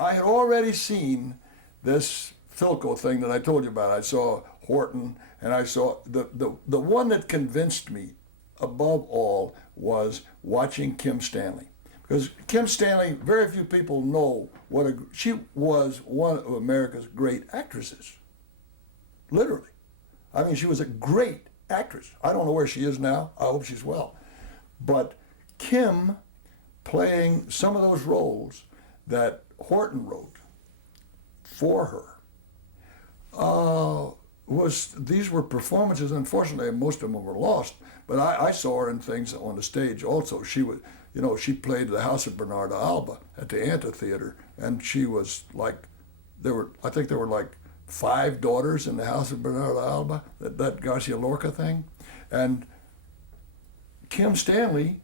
I had already seen this Philco thing that I told you about. I saw Horton, and I saw the one that convinced me above all was watching Kim Stanley. Because Kim Stanley, very few people know she was one of America's great actresses. Literally. I mean, she was a great actress. I don't know where she is now. I hope she's well. But Kim playing some of those roles that Horton wrote for her these were performances. Unfortunately, most of them were lost. But I saw her in things on the stage also. She played the House of Bernarda Alba at the amphitheater, and she was like, I think there were like 5 daughters in the House of Bernarda Alba, that Garcia Lorca thing, and Kim Stanley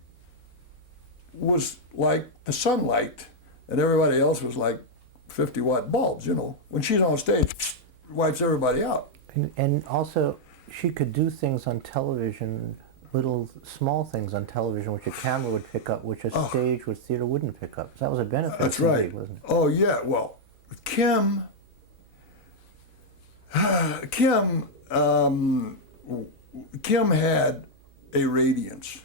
was like the sunlight, and everybody else was like 50-watt bulbs. When she's on stage, wipes everybody out. And also, she could do things on television, little small things on television, which a camera would pick up, which a stage or theater wouldn't pick up. So that was a benefit. That's right. Wasn't it? Oh yeah. Well, Kim had a radiance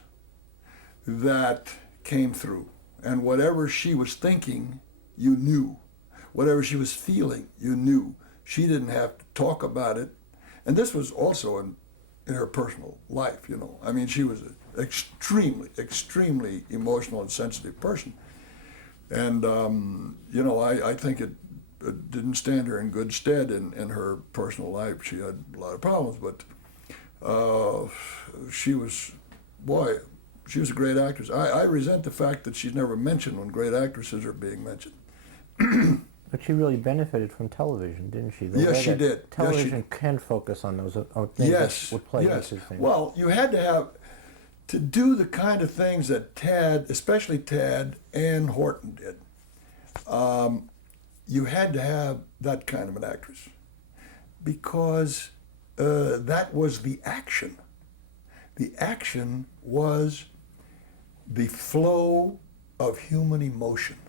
that came through, and whatever she was thinking, you knew. Whatever she was feeling, you knew. She didn't have to talk about it. And this was also in her personal life, I mean, she was an extremely, extremely emotional and sensitive person. And, I think it didn't stand her in good stead in her personal life. She had a lot of problems, but she was a great actress. I resent the fact that she's never mentioned when great actresses are being mentioned. But she really benefited from television, didn't she? Yes, she did. Television can focus on those things that would play into things. Well, you had to do the kind of things that especially Tad and Horton did. You had to have that kind of an actress because that was the action. The action was the flow of human emotion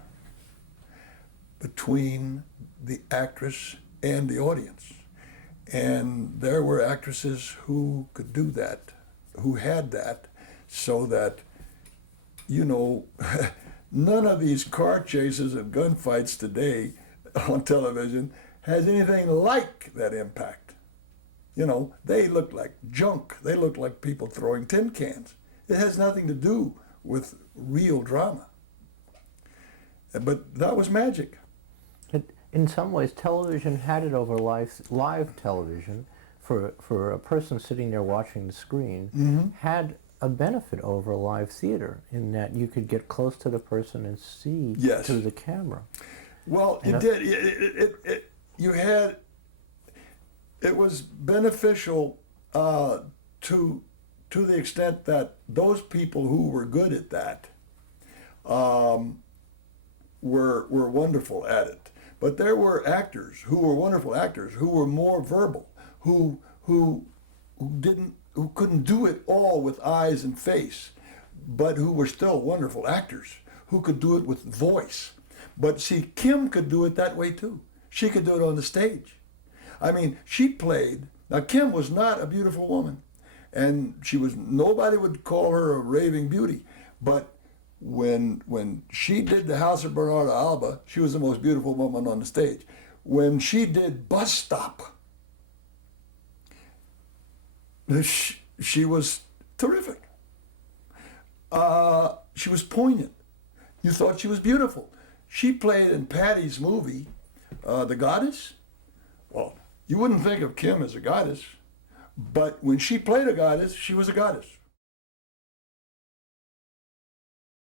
between the actress and the audience. And there were actresses who could do that, who had that, so that, none of these car chases and gunfights today on television has anything like that impact. They look like junk. They look like people throwing tin cans. It has nothing to do with real drama. But that was magic. In some ways, television had it over live television. For a person sitting there watching the screen, had a benefit over live theater in that you could get close to the person and see through the camera. Well, you did. It was beneficial to the extent that those people who were good at that were wonderful at it. But there were actors who were wonderful actors who were more verbal, who couldn't do it all with eyes and face, but who were still wonderful actors who could do it with voice. But see, Kim could do it that way too. She could do it on the stage. I mean, now Kim was not a beautiful woman, and nobody would call her a raving beauty, but when she did the House of Bernarda Alba, she was the most beautiful woman on the stage. When she did Bus Stop, she was terrific. She was poignant. You thought she was beautiful. She played in Patty's movie, The Goddess. Well, you wouldn't think of Kim as a goddess, but when she played a goddess, she was a goddess.